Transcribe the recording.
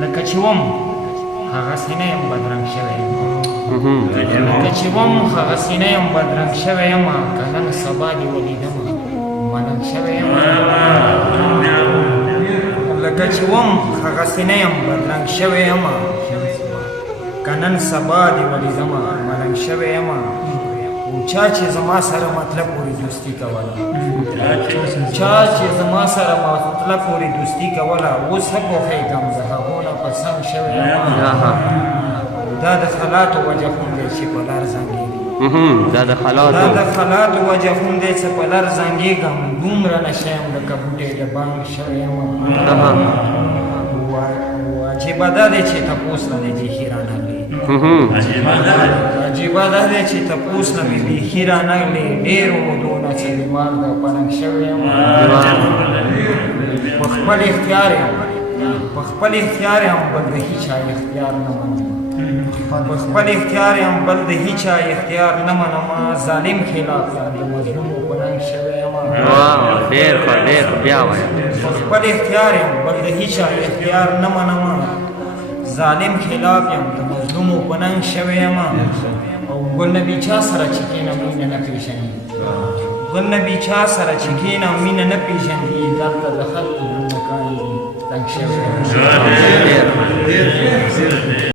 لکه چې وم هغسې نه یم بدرنګ شوی یم لکه چې وم هغسې نه یم بدرنګ شوی یم که نن سبا دې ولیدم ملنګ شوی یم لکه چې وم هغسې نه یم بدرنګ شوی یم که نن سبا دې ولیدم ملنګ شوی یم چا چې زما سره مطلب پورې دوستي کوله چا چې زما سره مطلب پورې دوستي کوله اوس ښه پوهېږم د هغو نه په سم شوی یم دا د خلاتو وجه هم دی چې په لار زنګېږي دا د خلاتو وجه هم دی چې په لار زنګېږم دومره نشه یم لکه بوټی د بانګ شوی یم عجیبه دا دی چې تپوس نه دی بیخي رانغلې عجیبه دا دی چې تپوس نه مې بیخي رانغلې ډېرو مودو نه چې بیمار د پلنګ شوی یم په خپل اختیار یم په خپل اختیار یم بل د هیچا اختیار نه منم په خپل اختیار یم بل د هیچا اختیار نه منم ظالم خلاف د مظلومو په ننګ شوی یم ډېر بیا وایه په خپل اختیار یم بل د هیچا اختیار نه منم ظالم خلاف یم د مظلومو په ننګ شوی یم او ګل نبي چا سره چې کښېنم مینه نه پېژني ګل نبي چا سره چې کښېنم مینه نه پېژني دلته د خلکو زړونه کاڼي تنګ شوی یم